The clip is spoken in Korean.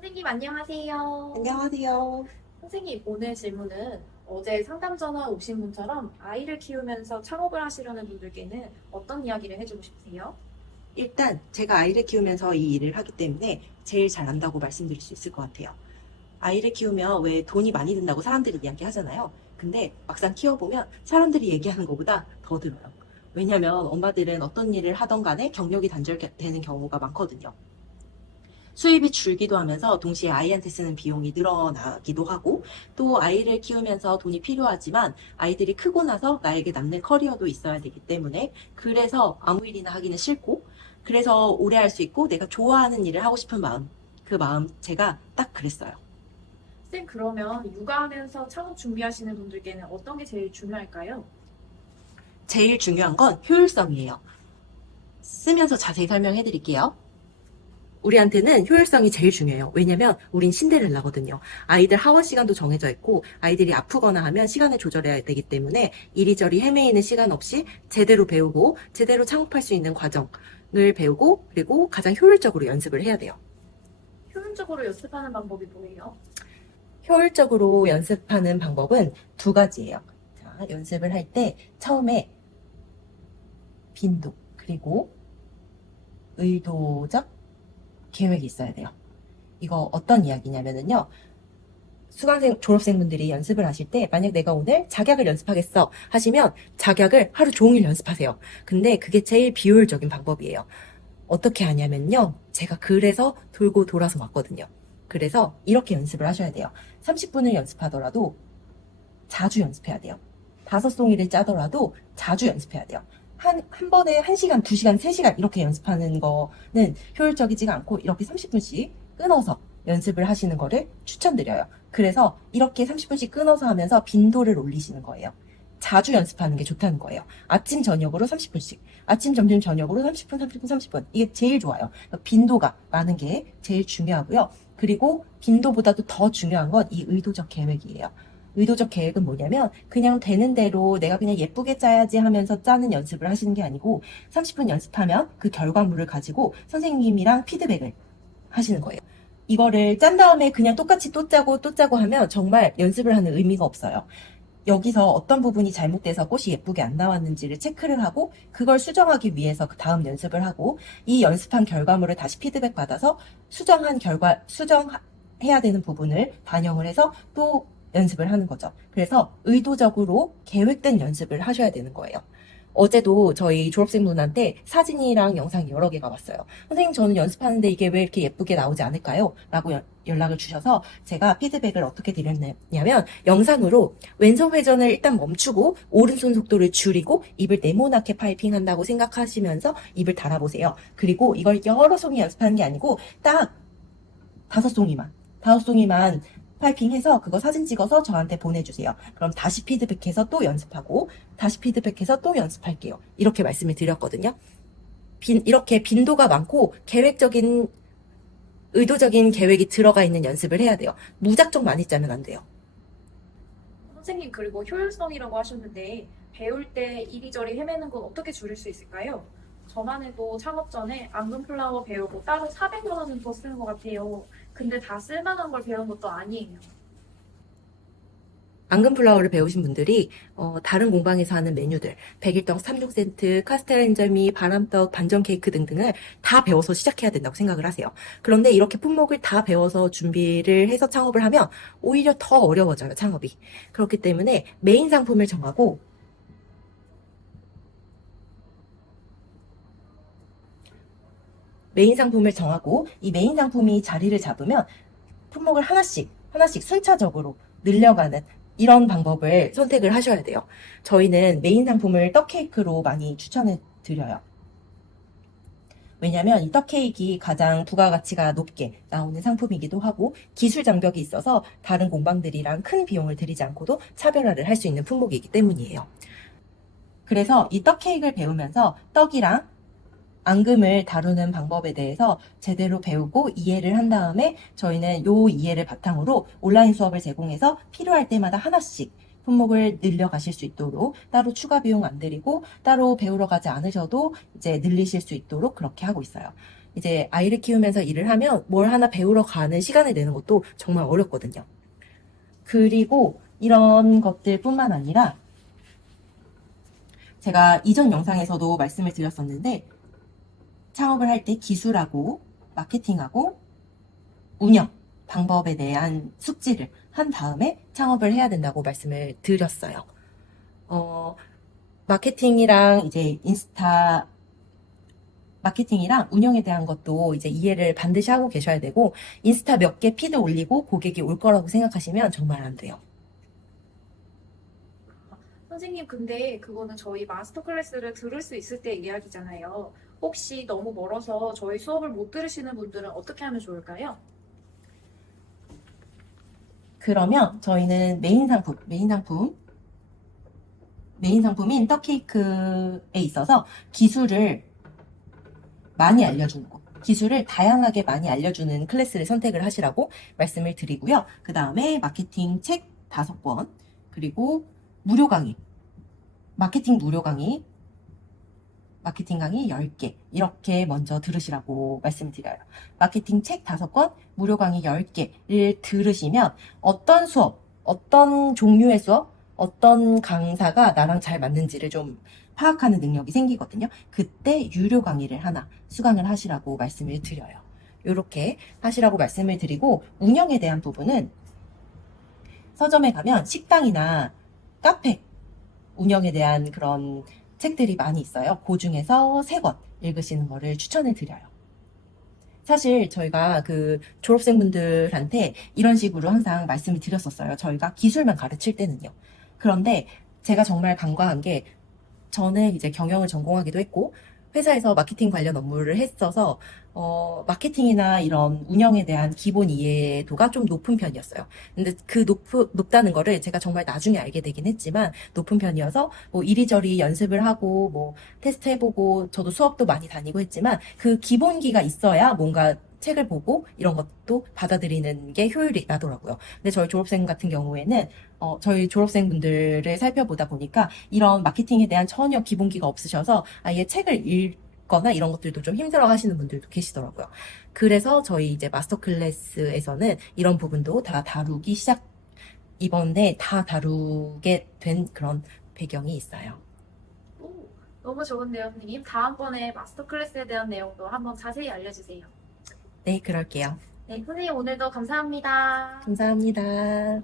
선생님 안녕하세요. 안녕하세요. 선생님 오늘 질문은 어제 상담 전화 오신 분처럼 아이를 키우면서 창업을 하시려는 분들께는 어떤 이야기를 해주고 싶으세요? 일단 제가 아이를 키우면서 이 일을 하기 때문에 제일 잘 안다고 말씀드릴 수 있을 것 같아요. 아이를 키우면 왜 돈이 많이 든다고 사람들이 이야기하잖아요. 근데 막상 키워보면 사람들이 얘기하는 것보다 더 들어요. 왜냐면 엄마들은 어떤 일을 하던 간에 경력이 단절되는 경우가 많거든요. 수입이 줄기도 하면서 동시에 아이한테 쓰는 비용이 늘어나기도 하고, 또 아이를 키우면서 돈이 필요하지만 아이들이 크고 나서 나에게 남는 커리어도 있어야 되기 때문에, 그래서 아무 일이나 하기는 싫고, 그래서 오래 할 수 있고 내가 좋아하는 일을 하고 싶은 마음, 그 마음 제가 딱 그랬어요. 쌤 그러면 육아하면서 창업 준비하시는 분들께는 어떤 게 제일 중요할까요? 제일 중요한 건 효율성이에요. 쓰면서 자세히 설명해 드릴게요. 우리한테는 효율성이 제일 중요해요. 왜냐면 우린 신데렐라거든요. 아이들 하원 시간도 정해져 있고 아이들이 아프거나 하면 시간을 조절해야 되기 때문에 이리저리 헤매이는 시간 없이 제대로 배우고 제대로 창업할 수 있는 과정을 배우고, 그리고 가장 효율적으로 연습을 해야 돼요. 효율적으로 연습하는 방법이 뭐예요? 효율적으로 연습하는 방법은 두 가지예요. 자, 연습을 할 때 처음에 빈도, 그리고 의도적 계획이 있어야 돼요. 이거 어떤 이야기냐면요. 수강생, 졸업생분들이 연습을 하실 때, 만약 내가 오늘 작약을 연습하겠어 하시면 작약을 하루 종일 연습하세요. 근데 그게 제일 비효율적인 방법이에요. 어떻게 하냐면요. 제가 그래서 돌고 돌아서 왔거든요. 그래서 이렇게 연습을 하셔야 돼요. 30분을 연습하더라도 자주 연습해야 돼요. 5송이를 짜더라도 자주 연습해야 돼요. 한 번에 1시간, 2시간, 3시간 이렇게 연습하는 거는 효율적이지가 않고, 이렇게 30분씩 끊어서 연습을 하시는 거를 추천드려요. 그래서 이렇게 30분씩 끊어서 하면서 빈도를 올리시는 거예요. 자주 연습하는 게 좋다는 거예요. 아침, 저녁으로 30분씩. 아침, 점심, 저녁으로 30분, 30분, 30분. 이게 제일 좋아요. 빈도가 많은 게 제일 중요하고요. 그리고 빈도보다도 더 중요한 건 이 의도적 계획이에요. 의도적 계획은 뭐냐면 그냥 되는 대로 내가 그냥 예쁘게 짜야지 하면서 짜는 연습을 하시는 게 아니고, 30분 연습하면 그 결과물을 가지고 선생님이랑 피드백을 하시는 거예요. 이거를 짠 다음에 그냥 똑같이 또 짜고 또 짜고 하면 정말 연습을 하는 의미가 없어요. 여기서 어떤 부분이 잘못돼서 꽃이 예쁘게 안 나왔는지를 체크를 하고, 그걸 수정하기 위해서 그 다음 연습을 하고, 이 연습한 결과물을 다시 피드백 받아서 수정해야 되는 부분을 반영을 해서 또 연습을 하는 거죠. 그래서 의도적으로 계획된 연습을 하셔야 되는 거예요. 어제도 저희 졸업생분한테 사진이랑 영상이 여러 개가 왔어요. 선생님, 저는 연습하는데 이게 왜 이렇게 예쁘게 나오지 않을까요? 라고 연락을 주셔서 제가 피드백을 어떻게 드렸냐면, 영상으로 왼손 회전을 일단 멈추고 오른손 속도를 줄이고 입을 네모나게 파이핑한다고 생각하시면서 입을 달아보세요. 그리고 이걸 여러 송이 연습하는 게 아니고 딱 5송이만 파이핑해서 그거 사진 찍어서 저한테 보내주세요. 그럼 다시 피드백해서 또 연습하고 다시 피드백해서 또 연습할게요. 이렇게 말씀을 드렸거든요. 이렇게 빈도가 많고 계획적인, 의도적인 계획이 들어가 있는 연습을 해야 돼요. 무작정 많이 짜면 안 돼요. 선생님 그리고 효율성이라고 하셨는데 배울 때 이리저리 헤매는 건 어떻게 줄일 수 있을까요? 저만 해도 창업 전에 앙금 플라워 배우고 따로 400만 원은 더 쓰는 것 같아요. 근데 다 쓸만한 걸 배운 것도 아니에요. 앙금플라워를 배우신 분들이 다른 공방에서 하는 메뉴들, 백일떡 3,6세트, 카스텔 엔절미, 바람떡, 반전 케이크 등등을 다 배워서 시작해야 된다고 생각을 하세요. 그런데 이렇게 품목을 다 배워서 준비를 해서 창업을 하면 오히려 더 어려워져요, 창업이. 그렇기 때문에 메인 상품을 정하고, 이 메인 상품이 자리를 잡으면 품목을 하나씩 순차적으로 늘려가는 이런 방법을 선택을 하셔야 돼요. 저희는 메인 상품을 떡케이크로 많이 추천해 드려요. 왜냐면 이 떡케이크가 가장 부가가치가 높게 나오는 상품이기도 하고, 기술 장벽이 있어서 다른 공방들이랑 큰 비용을 들이지 않고도 차별화를 할 수 있는 품목이기 때문이에요. 그래서 이 떡케이크를 배우면서 떡이랑 앙금을 다루는 방법에 대해서 제대로 배우고 이해를 한 다음에, 저희는 요 이해를 바탕으로 온라인 수업을 제공해서 필요할 때마다 하나씩 품목을 늘려가실 수 있도록, 따로 추가 비용 안 들이고 따로 배우러 가지 않으셔도 이제 늘리실 수 있도록 그렇게 하고 있어요. 이제 아이를 키우면서 일을 하면 뭘 하나 배우러 가는 시간을 내는 것도 정말 어렵거든요. 그리고 이런 것들뿐만 아니라 제가 이전 영상에서도 말씀을 드렸었는데 창업을 할 때 기술하고 마케팅하고 운영 방법에 대한 숙지를 한 다음에 창업을 해야 된다고 말씀을 드렸어요. 마케팅이랑 이제 인스타 마케팅이랑 운영에 대한 것도 이제 이해를 반드시 하고 계셔야 되고, 인스타 몇 개 피드 올리고 고객이 올 거라고 생각하시면 정말 안 돼요. 선생님, 근데 그거는 저희 마스터 클래스를 들을 수 있을 때 이야기잖아요. 혹시 너무 멀어서 저희 수업을 못 들으시는 분들은 어떻게 하면 좋을까요? 그러면 저희는 메인 상품인 떡케이크에 있어서 기술을 많이 알려주는 거, 기술을 다양하게 많이 알려주는 클래스를 선택을 하시라고 말씀을 드리고요. 그 다음에 마케팅 책 5권, 그리고 무료 강의, 마케팅 무료 강의, 마케팅 강의 10개, 이렇게 먼저 들으시라고 말씀드려요. 마케팅 책 5권, 무료 강의 10개를 들으시면 어떤 수업, 어떤 종류의 수업, 어떤 강사가 나랑 잘 맞는지를 좀 파악하는 능력이 생기거든요. 그때 유료 강의를 하나 수강을 하시라고 말씀을 드려요. 이렇게 하시라고 말씀을 드리고, 운영에 대한 부분은 서점에 가면 식당이나 카페 운영에 대한 그런 책들이 많이 있어요. 그 중에서 3권 읽으시는 거를 추천을 드려요. 사실 저희가 그 졸업생분들한테 이런 식으로 항상 말씀을 드렸었어요. 저희가 기술만 가르칠 때는요. 그런데 제가 정말 간과한 게, 저는 이제 경영을 전공하기도 했고 회사에서 마케팅 관련 업무를 했어서 마케팅이나 이런 운영에 대한 기본 이해도가 좀 높은 편이었어요. 근데 그 높다는 거를 제가 정말 나중에 알게 되긴 했지만 높은 편이어서 뭐 이리저리 연습을 하고 뭐 테스트 해보고, 저도 수업도 많이 다니고 했지만 그 기본기가 있어야 뭔가 책을 보고 이런 것도 받아들이는 게 효율이 나더라고요. 근데 저희 졸업생 같은 경우에는 저희 졸업생분들을 살펴보다 보니까 이런 마케팅에 대한 전혀 기본기가 없으셔서 아예 책을 읽거나 이런 것들도 좀 힘들어 하시는 분들도 계시더라고요. 그래서 저희 이제 마스터 클래스에서는 이런 부분도 다 이번에 다 다루게 된 그런 배경이 있어요. 오, 너무 좋은데요, 선생님. 다음번에 마스터 클래스에 대한 내용도 한번 자세히 알려주세요. 네, 그럴게요. 네, 선생님 오늘도 감사합니다. 감사합니다.